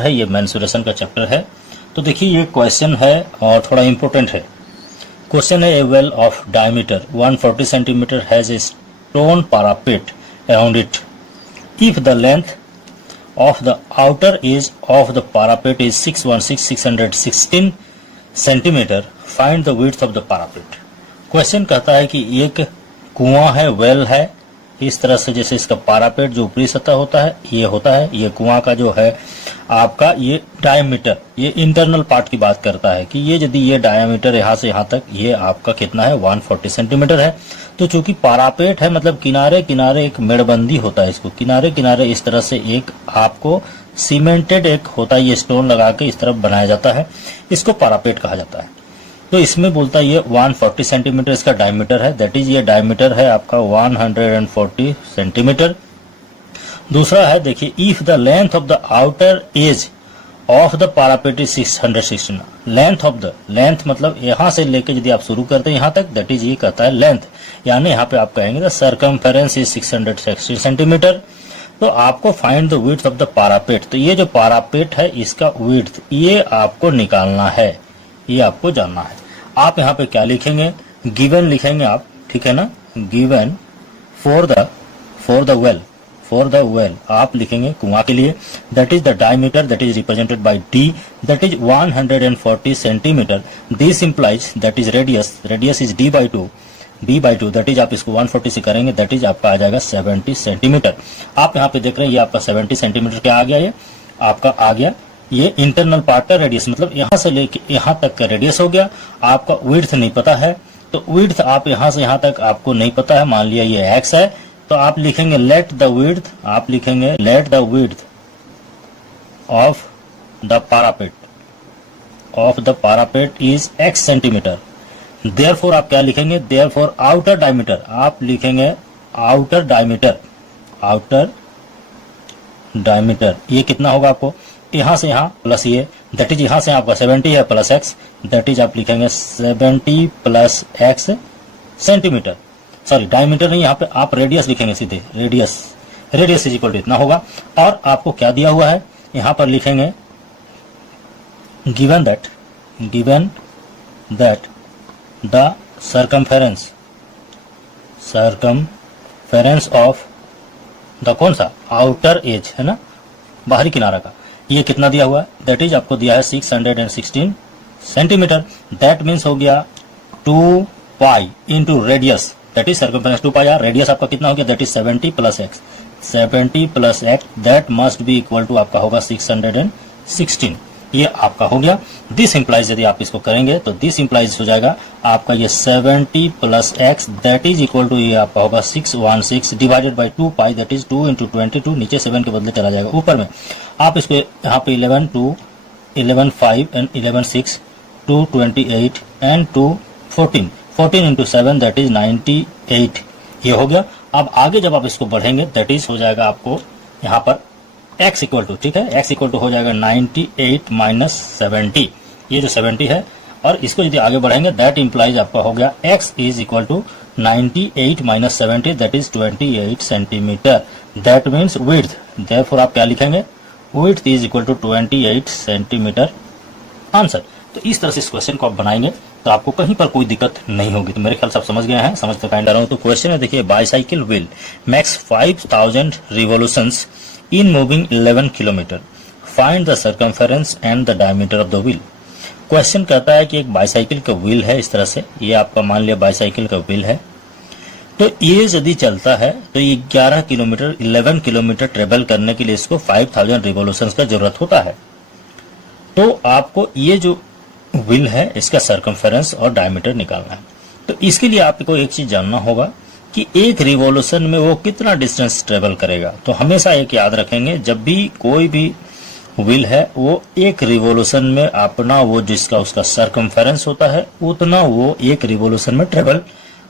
है, ये मेंसुरेशन का चैप्टर है। तो देखिए ये क्वेश्चन है और थोड़ा इम्पोर्टेंट है। क्वेश्चन है, a well of diameter 140 centimetre has a stone parapet around it if the length of the outer edge of the parapet is 616 centimetre, find the width of the parapet. Question कहता है कि एक कुआं है, well है, इस तरह से जैसे इसका पारापेट जो ऊपरी सतह होता है ये कुआं का जो है आपका ये डायमीटर, ये इंटरनल पार्ट की बात करता है कि ये यदि ये डायमीटर यहाँ से यहाँ तक ये आपका कितना है 140 सेंटीमीटर है। तो चूंकि पारापेट है मतलब किनारे किनारे एक मेड़बंदी होता है, इसको किनारे किनारे इस तरह से एक आपको सीमेंटेड एक होता है, ये स्टोन लगा के इस तरफ बनाया जाता है, इसको पारापेट कहा जाता है। तो इसमें बोलता है ये 140 सेंटीमीटर इसका डायमीटर है, दैट इज ये डायमीटर है आपका 140 सेंटीमीटर। दूसरा है देखिए, if the length of the outer as of the पारापेट is 616, length of the, length मतलब यहाँ से लेके यदि आप शुरू करते हैं यहाँ तक, दैट इज ये कहता है लेंथ, यानी यहाँ पे आप कहेंगे द सरकमफेरेंस इज 660 सेंटीमीटर। तो आपको find the width of the पारापेट, तो ये जो पारापेट है इसका विड्थ ये आपको निकालना है, ये आपको जानना है। आप यहाँ पे क्या लिखेंगे, गिवन लिखेंगे आप, ठीक है ना, गिवन फॉर द वेल आप लिखेंगे कुआं के लिए, that is the diameter that is represented by D that is 140 centimetre, this implies that is radius is D by two that is आप इसको 140 से करेंगे दैट इज आपका आ जाएगा 70 सेंटीमीटर। आप यहाँ पे देख रहे हैं ये आपका 70 सेंटीमीटर क्या आ गया, ये आपका आ गया ये इंटरनल पार्ट का रेडियस, मतलब यहाँ से लेके यहाँ तक का रेडियस हो गया। आपका विड्थ नहीं पता है, तो विड्थ आप यहाँ से यहाँ तक आपको नहीं पता है, मान लिया ये x है, तो आप लिखेंगे लेट द विड्थ, आप लिखेंगे let the width of the पारापेट is x centimetre. Therefore आप क्या लिखेंगे, देयरफॉर आउटर डायमीटर, आप लिखेंगे आउटर डायमीटर ये कितना होगा आपको, यहाँ से यहाँ प्लस ये, दैट इज यहाँ से आपका 70 है प्लस x, दैट इज आप लिखेंगे 70 plus x centimetre, sorry diameter नहीं, यहाँ पे आप रेडियस लिखेंगे सीधे, रेडियस इज इक्वल टू इतना होगा। और आपको क्या दिया हुआ है, यहाँ पर लिखेंगे given that the circumference of the कौन सा आउटर एज है ना, बाहरी किनारा का, ये कितना दिया हुआ है, दैट इज आपको दिया है 616 सेंटीमीटर, दैट मीन्स हो गया 2 pi into radius, that is circumference 2 pi, radius आपका कितना हो गया, that is 70 plus X, that must be equal to आपका होगा 616, ये आपका हो गया। दिस इंप्लाइज यदि आप इसको करेंगे तो दिस इंप्लाइज हो जाएगा आपका ये 70 plus X that is equal to ये आपका होगा 616 divided by 2 pi that is 2 into 22, नीचे 7 के बदले चला जाएगा ऊपर में। आप इसको यहाँ पे 11 2 11 5 and 11 6 2 28 and 2 14 into 7 that is 98, ये हो गया। अब आगे जब आप इसको बढ़ेंगे दैट इज हो जाएगा आपको यहाँ पर x इक्वल टू, ठीक है, x इक्वल टू हो जाएगा 98 माइनस 70, ये जो 70 है, और इसको यदि आगे बढ़ेंगे दैट इंप्लाइज आपका हो गया x is equal to 98 minus 70 that is 28 centimetre, that means width, therefore आप क्या लिखेंगे, width is equal to 28 centimetre answer. तो इस तरह से इस क्वेश्चन को आप बनाएंगे तो आपको कहीं पर कोई दिक्कत नहीं होगी। तो मेरे ख्याल से आप समझ गए हैं, समझते काइंड रहा हूं। तो क्वेश्चन है देखिए, bicycle wheel makes 5000 revolutions in moving 11 kilometre, find the circumference and the diameter of the wheel. Question कहता है कि एक बाईसाइकिल का व्हील है, इस तरह से ये आपका मान लिया बाईसाइकिल का व्हील है, तो ये यदि चलता है तो ये 11 किलोमीटर ट्रेवल करने के लिए इसको 5000 रिवोल्यूशंस का जरूरत होता है। तो आपको ये जो व्हील है इसका सर्कमफेरेंस और डायमीटर निकालना है। तो इसके लिए आपको एक चीज जानना होगा कि एक रिवॉल्यूशन में वो कितना डिस्टेंस ट्रेवल करेगा। तो हमेशा एक याद रखेंगे, जब भी कोई भी व्हील है वो एक रिवॉल्यूशन में अपना वो जिसका उसका सर्कमफेरेंस होता है उतना वो एक रिवॉल्यूशन में ट्रेवल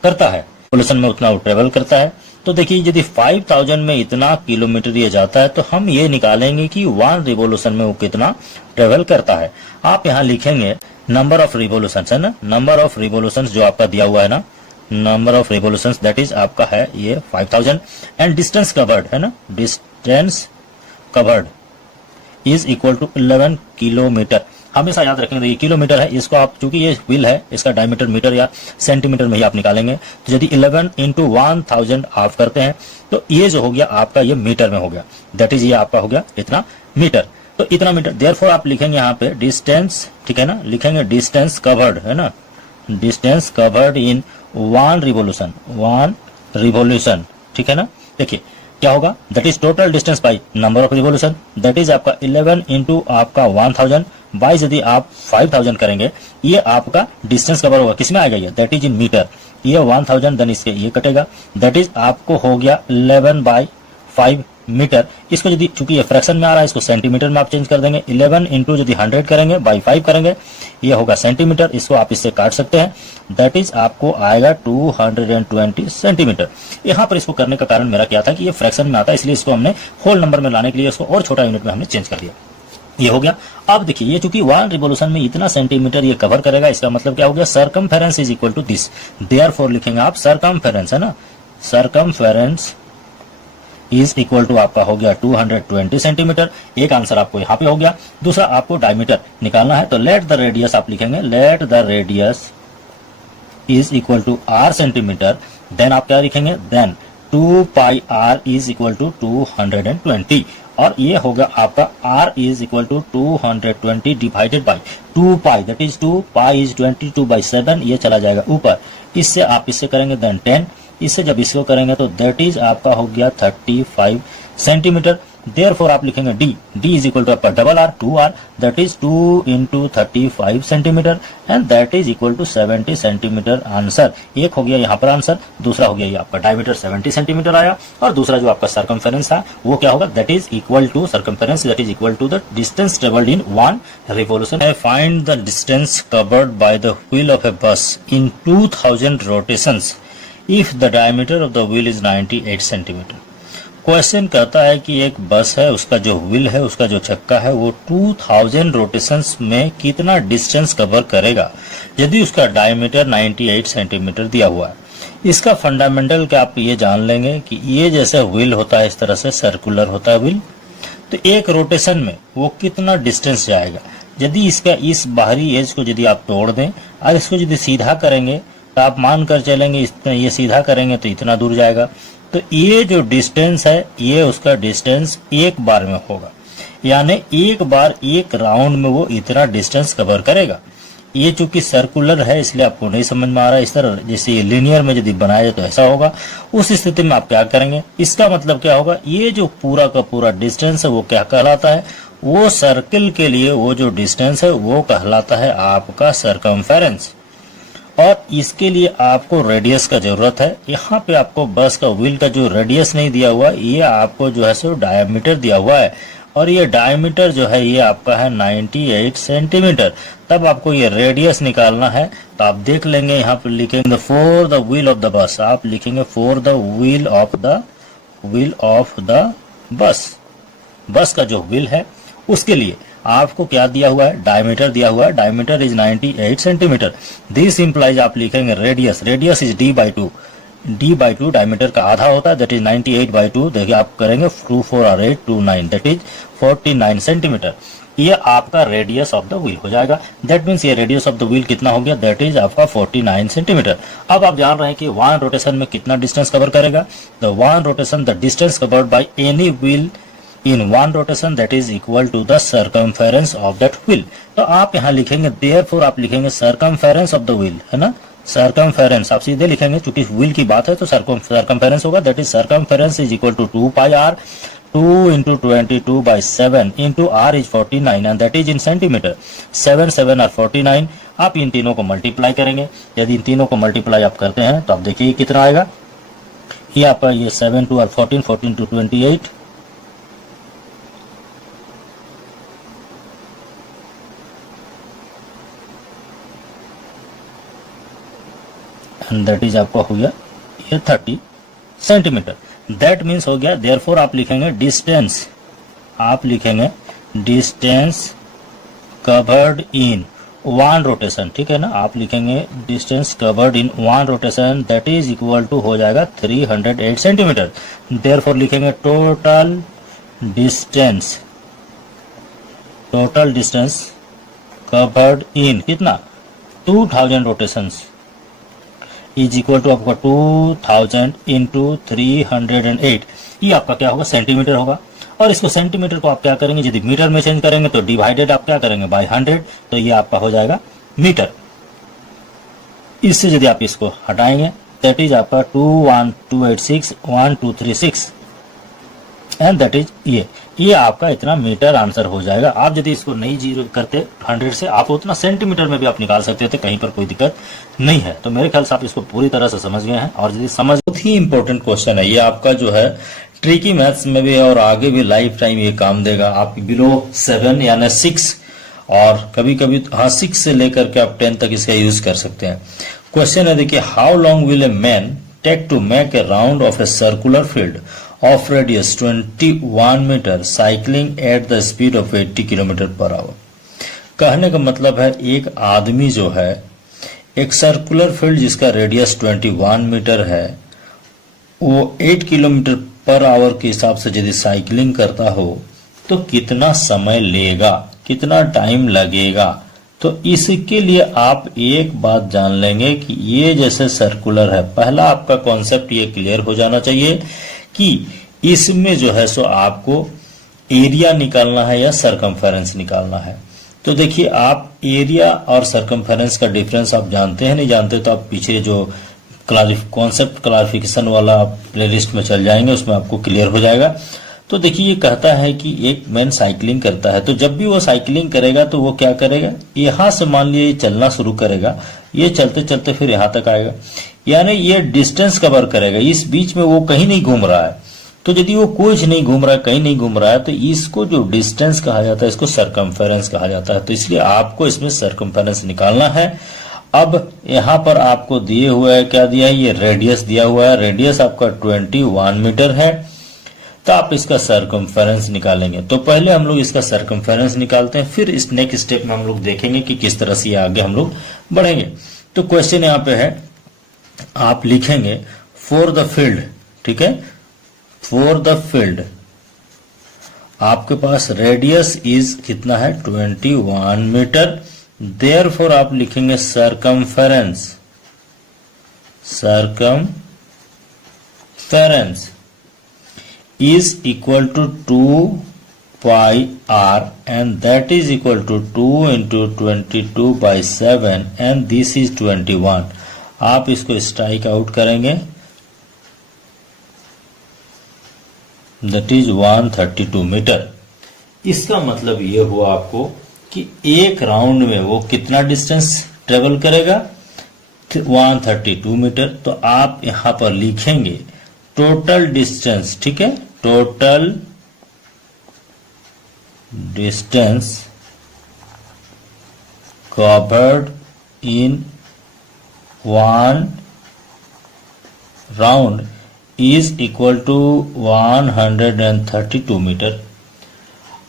करता है, रिवॉल्यूशन में उतना वो ट्रेवल करता है। तो देखिए यदि 5000 में इतना किलोमीटर ये जाता है तो हम ये निकालेंगे कि 1 रिवॉल्यूशन में वो कितना ट्रेवल करता है। आप यहाँ लिखेंगे नंबर ऑफ रिवॉल्यूशन है ना, नंबर ऑफ रिवॉल्यूशन जो आपका दिया हुआ है ना, number of revolutions that is आपका है ये 5000 एंड डिस्टेंस कवर्ड है ना, distance covered is equal to 11 kilometre. हमेशा याद रखेंगे, ये किलोमीटर है, इसको आप चूंकि ये व्हील है, इसका डायमीटर मीटर या सेंटीमीटर में ही आप निकालेंगे। तो यदि 11 इंटू 1000 आप करते हैं तो ये जो हो गया आपका ये मीटर में हो गया, दैट इज ये आपका हो गया इतना मीटर। तो इतना मीटर, देयरफॉर आप लिखेंगे यहाँ पे डिस्टेंस, ठीक है ना, लिखेंगे डिस्टेंस कवर्ड, है ना, डिस्टेंस कवर्ड इन 1 रिवोल्यूशन, ठीक है ना। देखिए क्या होगा, that is total distance by number of revolution, that is आपका 11 इंटू आपका 1000 बाई यदि आप 5000 करेंगे, ये आपका डिस्टेंस कवर होगा, किसमें आएगा ये, दैट इज इन मीटर। ये 1000 देन इसके ये कटेगा, दैट इज आपको हो गया 11/5 मीटर। इसको यदि चूंकि ये फ्रैक्शन में आ रहा है, इसको सेंटीमीटर में आप चेंज कर देंगे, 11 इंटू यदि 100 करेंगे बाई 5 करेंगे, ये होगा सेंटीमीटर, इसको आप इससे काट सकते हैं, दैट इज आपको आएगा 220 सेंटीमीटर। यहाँ पर इसको करने का कारण मेरा क्या था कि ये फ्रैक्शन में आता है, इसलिए इसको हमने होल नंबर में लाने के लिए इसको और छोटा यूनिट में हमने चेंज कर दिया, ये हो गया। अब देखिए ये चूंकि 1 रिवोल्यूशन में इतना सेंटीमीटर ये कवर करेगा, इसका मतलब क्या हो गया, circumference is equal to this, therefore लिखेंगे आप सरकमफेरेंस, है ना, सरकमफेरेंस इज इक्वल टू आपका हो गया 220 सेंटीमीटर। एक आंसर आपको यहाँ पे हो गया। दूसरा आपको डायमीटर निकालना है, तो लेट द रेडियस आप लिखेंगे, let the radius is equal to r centimetre, then आप क्या लिखेंगे, then 2 pi r is equal to 220, और ये होगा आपका r is equal to 220 divided by 2 pi, that is 2 pi is 22/7, ये चला जाएगा ऊपर, इससे आप इससे करेंगे देन 10, इससे जब इसको करेंगे तो दैट इज आपका हो गया 35 सेंटीमीटर। देयरफॉर आप लिखेंगे d इज इक्वल टू आपका double r 2r, that is 2 into 35 centimetre, and that is equal to 70 centimetre answer. एक हो गया यहाँ पर आंसर, दूसरा हो गया ये आपका डायमीटर 70 सेंटीमीटर आया, और दूसरा जो आपका सरकमफेरेंस था वो क्या होगा, that is equal to circumference that is equal to the distance travelled in 1 revolution. I find the distance covered by the wheel of a bus in 2000 rotations if the diameter of the wheel is 98 centimetre. Question कहता है कि एक बस है, उसका जो wheel है, उसका जो चक्का है, वो 2000 रोटेशंस में कितना डिस्टेंस कवर करेगा यदि उसका डायमीटर 98 सेंटीमीटर दिया हुआ है। इसका फंडामेंटल क्या आप ये जान लेंगे कि ये जैसे व्हील होता है, इस तरह से सर्कुलर होता है व्हील, तो एक रोटेशन में वो कितना डिस्टेंस जाएगा। यदि इसका इस बाहरी एज को यदि आप तोड़ दें और इसको यदि सीधा करेंगे तो आप मान कर चलेंगे ये सीधा करेंगे तो इतना दूर जाएगा। तो ये जो डिस्टेंस है ये उसका डिस्टेंस एक बार में होगा, यानी एक बार एक राउंड में वो इतना डिस्टेंस कवर करेगा। ये चूंकि सर्कुलर है इसलिए आपको नहीं समझ में आ रहा है, इस तरह जैसे ये लिनियर में यदि बनाया जाए तो ऐसा होगा। उस स्थिति में आप क्या करेंगे, इसका मतलब क्या होगा, ये जो पूरा का पूरा डिस्टेंस है वो क्या कहलाता है, वो सर्किल के लिए वो जो डिस्टेंस है वो कहलाता है आपका सरकमफेरेंस, और इसके लिए आपको रेडियस का जरूरत है। यहाँ पे आपको बस का व्हील का जो रेडियस नहीं दिया हुआ, ये आपको जो है सो डायमीटर दिया हुआ है, और ये डायमीटर जो है ये आपका है 98 सेंटीमीटर। तब आपको ये रेडियस निकालना है, तो आप देख लेंगे यहाँ पे लिखेंगे for the wheel of the bus, आप लिखेंगे for the wheel of the bus. बस का जो व्हील है उसके लिए आपको क्या दिया हुआ है, डायमीटर दिया हुआ है, diameter is 98 centimetre. This implies आप लिखेंगे radius, radius is d/2 diameter का आधा होता है, दैट इज 98/2। देखिए आप करेंगे 2 4 और 8 29, दैट इज 49 सेंटीमीटर। ये आपका रेडियस ऑफ द व्हील हो जाएगा। दैट मीन्स ये रेडियस ऑफ द व्हील कितना हो गया, दैट इज आपका 49 सेंटीमीटर। अब आप जान रहे हैं कि 1 रोटेशन में कितना डिस्टेंस कवर करेगा। The 1 rotation the distance covered by any wheel in 1 rotation that is equal to the circumference of that wheel। तो आप यहाँ लिखेंगे therefore आप लिखेंगे circumference of the wheel, है ना, circumference आप सीधे लिखेंगे, चूंकि व्हील की बात है तो circumference होगा, that is circumference is equal to 2 pi r, 2 into 22/7 into r is 49 and that is in centimeter। 7 7 और 49 आप इन तीनों को मल्टीप्लाई करेंगे। यदि इन तीनों को मल्टीप्लाई आप करते हैं तो आप देखिए कितना आएगा, ये आपका ये 7 2 और 14 14 to 28 एंड दैट इज आपका हो गया ये 30 सेंटीमीटर। दैट मीन्स हो गया, देयरफॉर आप लिखेंगे डिस्टेंस, आप लिखेंगे डिस्टेंस कवर्ड इन 1 रोटेशन, ठीक है ना, आप लिखेंगे distance covered in 1 rotation that is equal to हो जाएगा 308 सेंटीमीटर। देयरफॉर लिखेंगे total distance total distance covered in कितना 2000 रोटेशंस इज इक्वल टू आपका 2000 इंटू 308, ये आपका क्या होगा सेंटीमीटर होगा। और इसको सेंटीमीटर को आप क्या करेंगे, यदि मीटर में चेंज करेंगे तो डिवाइडेड आप क्या करेंगे बाय 100, तो ये आपका हो जाएगा मीटर। इससे यदि आप इसको हटाएंगे दैट इज आपका 212861236 एंड दैट इज ये आपका इतना मीटर आंसर हो जाएगा। आप यदि इसको नहीं जीरो करते 100 से, आप उतना सेंटीमीटर में भी आप निकाल सकते थे, कहीं पर कोई दिक्कत नहीं है। तो मेरे ख्याल से आप इसको पूरी तरह से समझ गए हैं। और यदि समझ, बहुत ही इंपॉर्टेंट क्वेश्चन है ये आपका, जो है ट्रिकी मैथ्स में भी और आगे भी लाइफ टाइम ये काम देगा। आप बिलो 7 यानी 6 और कभी कभी 6 से लेकर के आप 10 तक इसका यूज कर सकते हैं। क्वेश्चन है देखिए, how long will a man take to make a round of a circular field of radius 21 metre cycling at the speed of 80 kilometre per hour. कहने का मतलब है एक आदमी जो है एक सर्कुलर फील्ड जिसका रेडियस 21 मीटर है वो 8 किलोमीटर पर आवर के हिसाब से यदि साइकिलिंग करता हो तो कितना समय लेगा, कितना टाइम लगेगा। तो इसके लिए आप एक बात जान लेंगे कि ये जैसे सर्कुलर है, पहला आपका कॉन्सेप्ट ये क्लियर हो जाना चाहिए कि इसमें जो है सो आपको एरिया निकालना है या सरकमफेरेंस निकालना है। तो देखिए आप एरिया और सरकमफेरेंस का डिफरेंस आप जानते हैं, नहीं जानते तो आप पीछे जो कॉन्सेप्ट क्लारिफिकेशन वाला प्लेलिस्ट में चल जाएंगे, उसमें आपको क्लियर हो जाएगा। तो देखिए ये कहता है कि एक मैन साइकिलिंग करता है, तो जब भी वो साइकिलिंग करेगा तो वो क्या करेगा, यहां से मान लीजिए चलना शुरू करेगा, ये चलते चलते फिर यहां तक आएगा, यानी ये डिस्टेंस कवर करेगा। इस बीच में वो कहीं नहीं घूम रहा है। तो यदि वो कुछ नहीं घूम रहा है, कहीं नहीं घूम रहा है, तो इसको जो डिस्टेंस कहा जाता है इसको सरकमफेरेंस कहा जाता है। तो इसलिए आपको इसमें सरकमफेरेंस निकालना है। अब यहां पर आपको दिए हुआ है, क्या दिया है, ये रेडियस दिया हुआ है। रेडियस आपका 21 मीटर है, तो आप इसका सरकमफेरेंस निकालेंगे। तो पहले हम लोग इसका सरकमफेरेंस निकालते हैं, फिर इस नेक्स्ट स्टेप में हम लोग देखेंगे कि किस तरह से आगे हम लोग बढ़ेंगे। तो क्वेश्चन यहाँ पे है, आप लिखेंगे फॉर द फील्ड, ठीक है, फॉर द फील्ड आपके पास रेडियस इज कितना है 21 मीटर, देयरफॉर आप लिखेंगे circumference, circumference is equal to 2 pi r and that is equal to 2 into 22 by 7 and this is 21। आप इसको स्ट्राइक आउट करेंगे, that is 132 मीटर। इसका मतलब ये हुआ आपको कि एक राउंड में वो कितना डिस्टेंस ट्रेवल करेगा 132 मीटर। तो आप यहां पर लिखेंगे टोटल डिस्टेंस, ठीक है, total distance covered in one round is equal to 132 metre.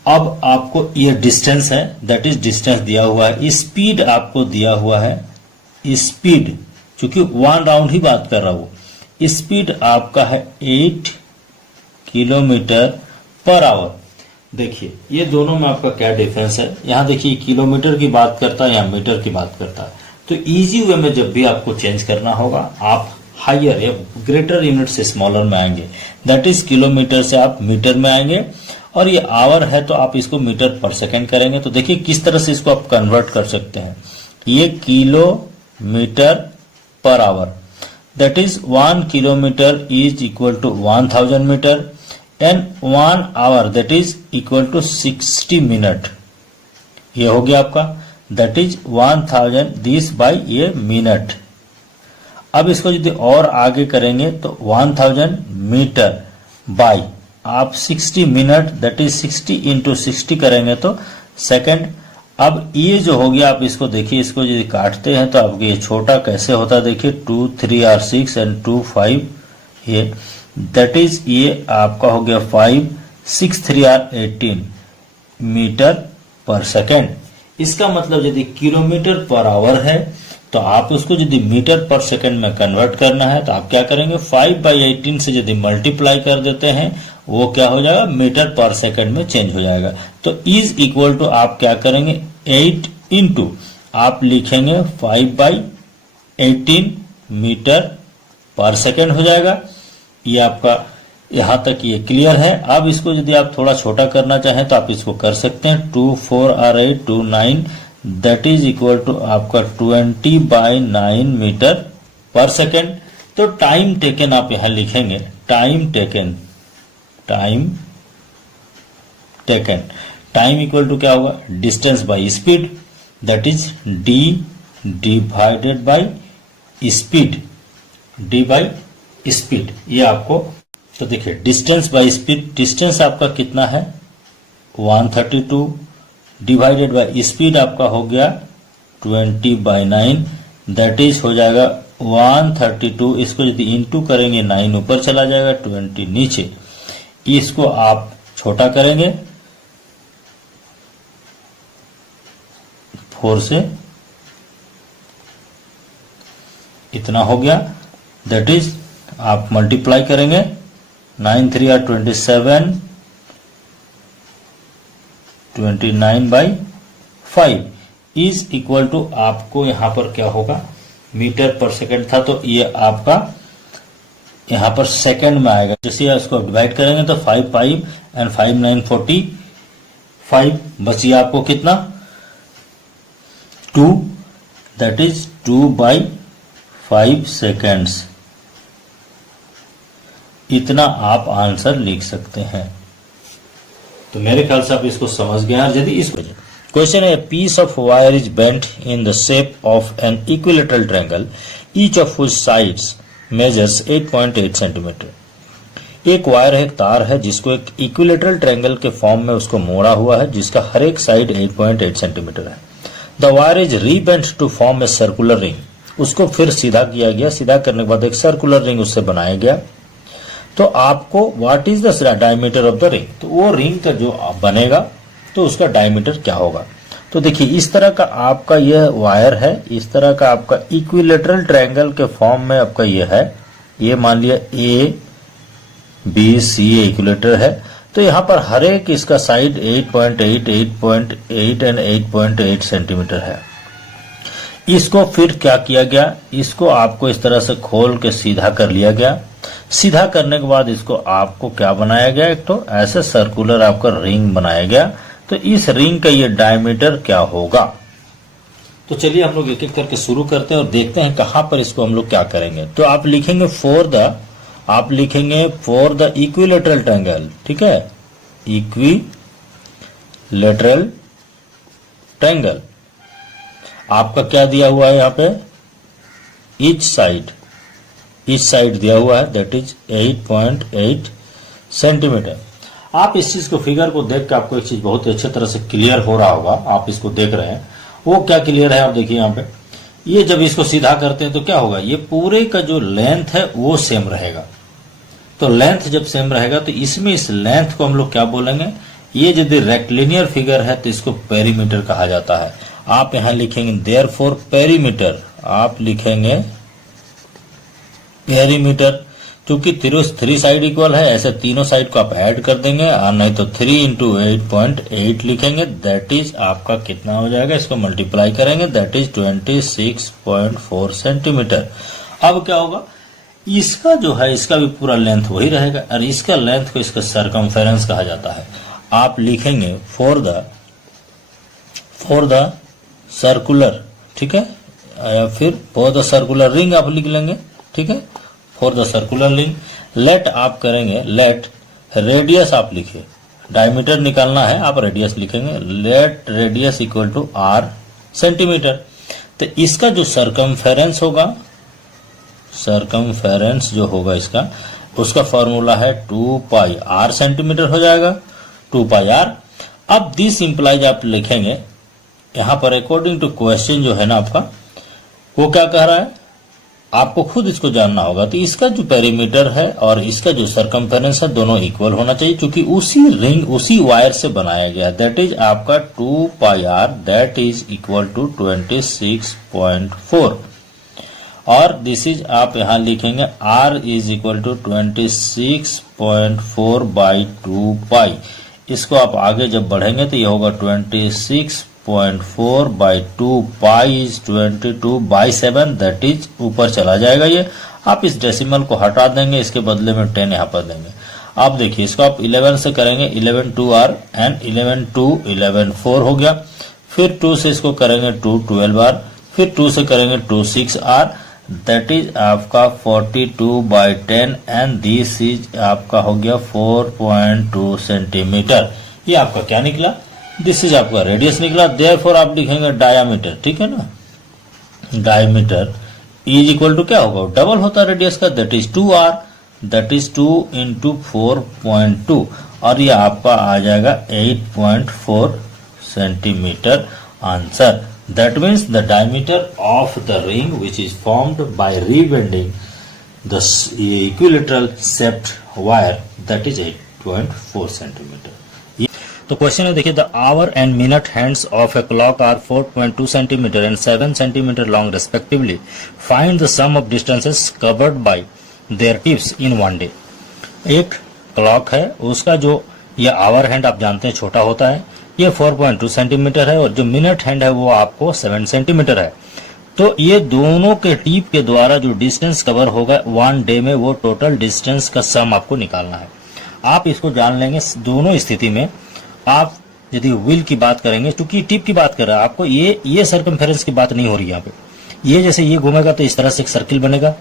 अब आपको ये डिस्टेंस है, दैट इज डिस्टेंस दिया हुआ है। स्पीड आपको दिया हुआ है, स्पीड चूंकि वन राउंड ही बात कर रहा हूं, स्पीड आपका है 8 किलोमीटर पर आवर। देखिए ये दोनों में आपका क्या डिफरेंस है, यहां देखिए किलोमीटर की बात करता है या मीटर की बात करता है। तो इजी वे में जब भी आपको चेंज करना होगा आप हायर या ग्रेटर यूनिट से स्मॉलर में आएंगे, दैट इज किलोमीटर से आप मीटर में आएंगे, और ये आवर है तो आप इसको मीटर पर सेकेंड करेंगे। तो देखिए किस तरह से इसको आप कन्वर्ट कर सकते हैं, ये kilometre per our, that is 1 kilometer is equal to 1000 meter and 1 hour that is equal to 60 minute। ये हो गया आपका, that is 1000 this by ये मिनट। अब इसको यदि और आगे करेंगे तो 1000 मीटर बाई आप 60 मिनट, that is 60 into 60 करेंगे तो सेकंड। अब ये जो हो गया, आप इसको देखिए, इसको यदि काटते हैं तो आपके ये छोटा कैसे होता है, देखिए 2 3 are 6 and 2 5 ये, दैट इज ये आपका हो गया 5 6 3 are 18 मीटर पर सेकेंड। इसका मतलब यदि किलोमीटर पर आवर है तो आप उसको यदि मीटर पर सेकेंड में कन्वर्ट करना है तो आप क्या करेंगे, 5/18 से यदि मल्टीप्लाई कर देते हैं वो क्या हो जाएगा, मीटर पर सेकंड में चेंज हो जाएगा। तो इज इक्वल टू आप क्या करेंगे 8 इंटू आप लिखेंगे 5/18 मीटर पर सेकंड हो जाएगा। ये आपका यहां तक ये क्लियर है। अब इसको यदि आप थोड़ा छोटा करना चाहें तो आप इसको कर सकते हैं। 2 4 are 8 2 9 that is equal to आपका 20/9 मीटर पर सेकेंड। तो टाइम टेकन आप यहां लिखेंगे, टाइम टाइम इक्वल टू क्या होगा, distance by speed that is d divided by speed, d by speed. ये आपको, तो देखिए डिस्टेंस बाय स्पीड, डिस्टेंस आपका कितना है 132 डिवाइडेड बाय स्पीड आपका हो गया 20/9 दैट इज हो जाएगा 132। इसको यदि इंटू करेंगे 9 ऊपर चला जाएगा 20 नीचे। इसको आप छोटा करेंगे 4 से, इतना हो गया दैट इज आप मल्टीप्लाई करेंगे 9 3 are 27 29/5 इज इक्वल टू आपको यहां पर क्या होगा, मीटर पर सेकंड था तो ये आपका यहां पर सेकंड में आएगा। जैसे इसको डिवाइड करेंगे तो 5 5 एंड 5 9 45 बचिए आपको कितना 2 दैट इज 2/5 सेकेंड्स। इतना आप आंसर लिख सकते हैं। तो मेरे ख्याल से आप इसको समझ गए। और यदि इस क्वेश्चन है, piece of wire is bent in the shape of an equilateral triangle each of which sides measures 8.8 centimetre. एक वायर है, एक तार है जिसको एक इक्विलेटरल ट्रायंगल के फॉर्म में उसको मोड़ा हुआ है जिसका हर एक साइड 8.8 सेंटीमीटर है। The wire is rebent to form a circular ring. उसको फिर सीधा किया गया, सीधा करने के बाद एक सर्कुलर रिंग उससे बनाया गया। तो आपको what is the diameter of the ring, तो वो रिंग का जो बनेगा तो उसका डायमीटर क्या होगा। तो देखिए इस तरह का आपका यह वायर है, इस तरह का आपका इक्विलेटरल ट्रायंगल के फॉर्म में आपका यह है। ये मान लिया ए बी सी इक्विलेटर है। तो यहां पर हर एक इसका साइड 8.8 8.8 एंड 8.8 सेंटीमीटर है। इसको फिर क्या किया गया, इसको आपको इस तरह से खोल के सीधा कर लिया गया। सीधा करने के बाद इसको आपको क्या बनाया गया, एक तो ऐसे सर्कुलर आपका रिंग बनाया गया। तो इस रिंग का ये डायमीटर क्या होगा। तो चलिए हम लोग एक एक करके शुरू करते हैं और देखते हैं कहां पर इसको हम लोग क्या करेंगे। तो आप लिखेंगे फॉर द इक्विलेटरल ट्रायंगल, ठीक है, इक्विलेटरल ट्रायंगल आपका क्या दिया हुआ है यहाँ पे, ईच साइड दिया हुआ है दैट इज 8.8 सेंटीमीटर। आप इस चीज को फिगर को देख के आपको एक चीज बहुत अच्छी तरह से क्लियर हो रहा होगा। आप इसको देख रहे हैं, वो क्या क्लियर है आप देखिए यहाँ पे। ये जब इसको सीधा करते हैं तो क्या होगा, ये पूरे का जो लेंथ है वो सेम रहेगा। तो लेंथ जब सेम रहेगा तो इसमें इस लेंथ को हम लोग क्या बोलेंगे, ये यदि रेक्टिलिनियर फिगर है तो इसको पेरीमीटर कहा जाता है। आप यहां लिखेंगे देयरफॉर पेरीमीटर, आप लिखेंगे पेरीमीटर, क्योंकि 3 साइड इक्वल है, ऐसे तीनों साइड को आप ऐड कर देंगे और नहीं तो 3 इंटू 8.8 लिखेंगे दैट इज आपका कितना हो जाएगा, इसको मल्टीप्लाई करेंगे दैट इज 26.4 सेंटीमीटर। अब क्या होगा, इसका जो है इसका भी पूरा लेंथ वही रहेगा और इसका लेंथ को इसका सरकमफेरेंस कहा जाता है। आप लिखेंगे फॉर द सर्कुलर, ठीक है, या फिर फॉर द सर्कुलर रिंग आप लिख लेंगे, ठीक है, for the circular ring. Let आप करेंगे, लेट रेडियस आप लिखिए, डायमीटर निकालना है आप रेडियस लिखेंगे, let radius equal to R centimetre. तो इसका जो सरकमफेरेंस होगा, सरकमफेरेंस जो होगा इसका, उसका फॉर्मूला है 2 पाई आर सेंटीमीटर हो जाएगा, 2 पाई आर। अब दिस इंप्लाइज आप लिखेंगे यहां पर अकॉर्डिंग टू क्वेश्चन जो है ना आपका, वो क्या कह रहा है आपको खुद इसको जानना होगा। तो इसका जो पेरीमीटर है और इसका जो सरकमफेरेंस है दोनों इक्वल होना चाहिए, क्योंकि उसी रिंग उसी वायर से बनाया गया। दैट इज आपका 2 pi are that is equal to 26.4। और दिस इज आप यहाँ लिखेंगे r is equal to 26.4 by 2 pi. इसको आप आगे जब बढ़ेंगे तो ये होगा 26.4 by 2 pi is 22 by 7, that is ऊपर चला जाएगा ये। आप इस डेसिमल को हटा देंगे, इसके बदले में 10 यहाँ पर देंगे। आप देखिए इसको आप 11 से करेंगे 11 2 r एंड 11 2 11 4 हो गया। फिर 2 से इसको करेंगे 2 12 r, फिर 2 से करेंगे 2 6 r, दैट इज आपका 42 बाई 10 एंड दिस इज आपका हो गया 4.2 सेंटीमीटर। ये आपका क्या निकला? दिस इज आपका रेडियस निकला। देयरफॉर आप लिखेंगे डायामीटर, ठीक है ना। डायामीटर इज इक्वल टू क्या होगा? डबल होता है रेडियस का, that is 2r, that is 2 into 4.2 और ये आपका आ जाएगा 8.4 centimetre answer. That means the diameter of the ring which is formed by rebending the equilateral shaped wire, that is 8.4 centimeter. तो क्वेश्चन है देखिए, the hour and minute hands of a clock are 4.2 centimetre and 7 centimetre long respectively. Find the sum of distances covered by their tips in one day. एक clock है, उसका जो ये our hand आप जानते हैं छोटा होता है, ये 4.2 सेंटीमीटर है और जो मिनट हैंड है वो आपको 7 सेंटीमीटर है। तो ये दोनों के टिप के द्वारा जो डिस्टेंस कवर होगा वन डे में, वो टोटल डिस्टेंस का सम आपको निकालना है। आप इसको जान लेंगे दोनों स्थिति में। आप यदि व्हील की बात करेंगे, क्योंकि टिप की बात कर रहा है आपको, ये सर्कमफेरेंस की बात नहीं हो रही है यहाँ पे। ये जैसे ये घूमेगा तो इस तरह से एक सर्किल बनेगा,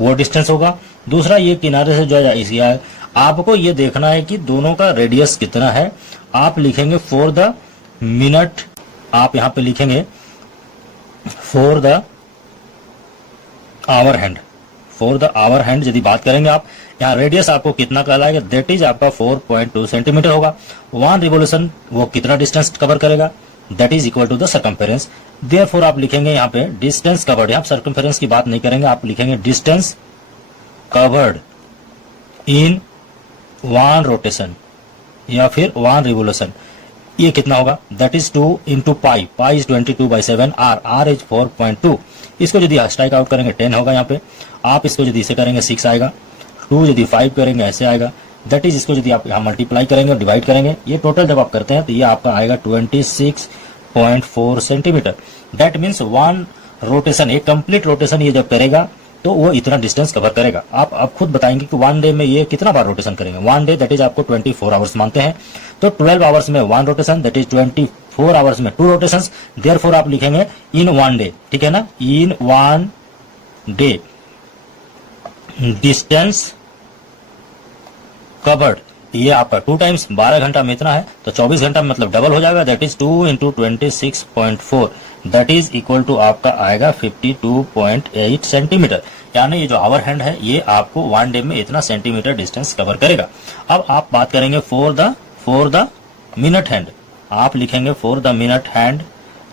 वो डिस्टेंस होगा। दूसरा ये किनारे से जो है आपको ये देखना है कि दोनों का रेडियस कितना है। आप लिखेंगे फॉर द मिनट, आप यहां पे लिखेंगे for the hour hand. For the hour hand यदि बात करेंगे आप, यहाँ रेडियस आपको कितना कहलाएगा? दैट इज आपका 4.2 सेंटीमीटर होगा। वन रिवोल्यूशन वो कितना डिस्टेंस कवर करेगा? That is equal to the circumference. Therefore आप लिखेंगे यहाँ पे डिस्टेंस कवर्ड, यहाँ सर्कमफेरेंस की बात नहीं करेंगे, आप लिखेंगे distance covered in one rotation या फिर वन रिवोल्यूशन। ये कितना होगा? That is 2 into pi, pi is 22 by 7, R is 4.2। इसको यदि स्ट्राइक आउट करेंगे 10 होगा यहाँ पे। आप इसको यदि इसे करेंगे 6 आएगा, 2 यदि 5 करेंगे ऐसे आएगा। दैट इज इसको यदि आप यहाँ मल्टीप्लाई करेंगे, डिवाइड करेंगे, ये टोटल जब आप करते हैं तो ये आपका आएगा 26.4 centimetre. That means one rotation, एक कंप्लीट रोटेशन ये जब करेगा तो वो इतना डिस्टेंस कवर करेगा। आप अब खुद बताएंगे कि वन डे में ये कितना बार रोटेशन करेंगे। वन डे दैट इज आपको 24 आवर्स मानते हैं, तो 12 आवर्स में one rotation, that is 24 hours में 2 रोटेशंस। देयरफॉर आप लिखेंगे इन वन डे, ठीक है ना, इन वन डे डिस्टेंस कवर्ड, ये आपका 2 टाइम्स 12 घंटा में इतना है, तो 24 घंटा में मतलब डबल हो जाएगा, that is 2 into 26.4, that is equal to आपका आएगा 52.8 सेंटीमीटर। यानी ये जो आवर हैंड है ये आपको वन डे में इतना सेंटीमीटर डिस्टेंस कवर करेगा। अब आप बात करेंगे फॉर द मिनट हैंड। आप लिखेंगे फॉर द मिनट हैंड,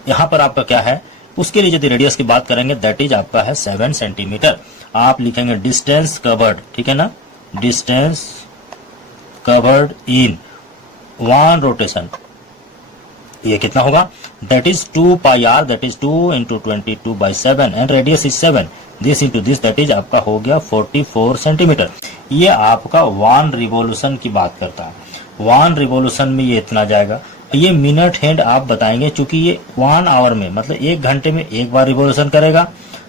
यहाँ पर आपका क्या है, उसके लिए यदि रेडियस की बात करेंगे दैट इज आपका है 7 सेंटीमीटर। आप लिखेंगे डिस्टेंस कवर्ड, ठीक है ना, distance covered in one rotation, ये कितना होगा? That is 2 pi are, that is 2 into 22 by 7 and radius is 7, this into this, that is आपका हो गया 44 सेंटीमीटर। ये आपका वन रिवोल्यूशन की बात करता है। वन रिवोल्यूशन में ये इतना जाएगा। ये मिनट हैंड आप बताएंगे, चूंकि ये 1 आवर में मतलब 1 घंटे में एक बार रिवोल्यूशन करेगा,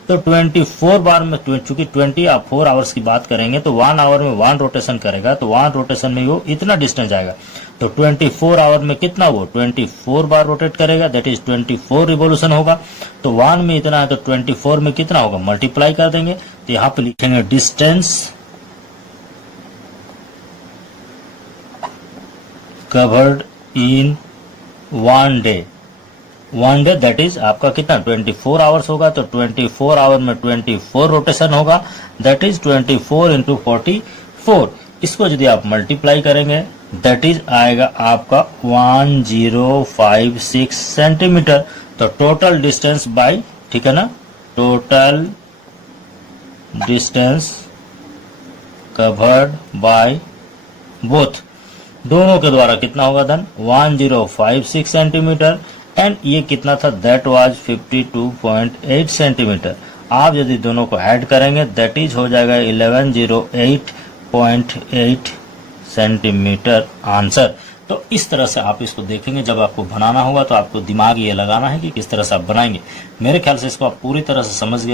तो 24 बार में, चूंकि 20 आप 4 आवर्स की बात करेंगे तो 1 आवर में 1 रोटेशन करेगा, तो 1 रोटेशन में वो इतना डिस्टेंस जाएगा। तो 24 आवर में कितना, वो 24 बार रोटेट करेगा, दैट इज 24 रिवोल्यूशन होगा। तो 1 में इतना है तो 24 में कितना होगा, मल्टीप्लाई कर देंगे। तो यहाँ पे लिखेंगे distance covered in one day, that is आपका कितना 24 आवर्स होगा, तो 24 आवर में 24 रोटेशन होगा, दैट इज 24 इंटू 44। इसको यदि आप मल्टीप्लाई करेंगे दैट इज आएगा आपका 1056 सेंटीमीटर। तो टोटल डिस्टेंस बाय, ठीक है ना, total distance covered by both, दोनों के द्वारा कितना होगा धन 1056 सेंटीमीटर एंड ये कितना था, दैट वाज 52.8 सेंटीमीटर। आप यदि दोनों को ऐड करेंगे दैट इज हो जाएगा 1108.8 सेंटीमीटर आंसर। तो इस तरह से आप इसको देखेंगे, जब आपको बनाना होगा तो आपको दिमाग ये लगाना है कि किस तरह से आप बनाएंगे। मेरे ख्याल से इसको आप पूरी तरह से समझ गए।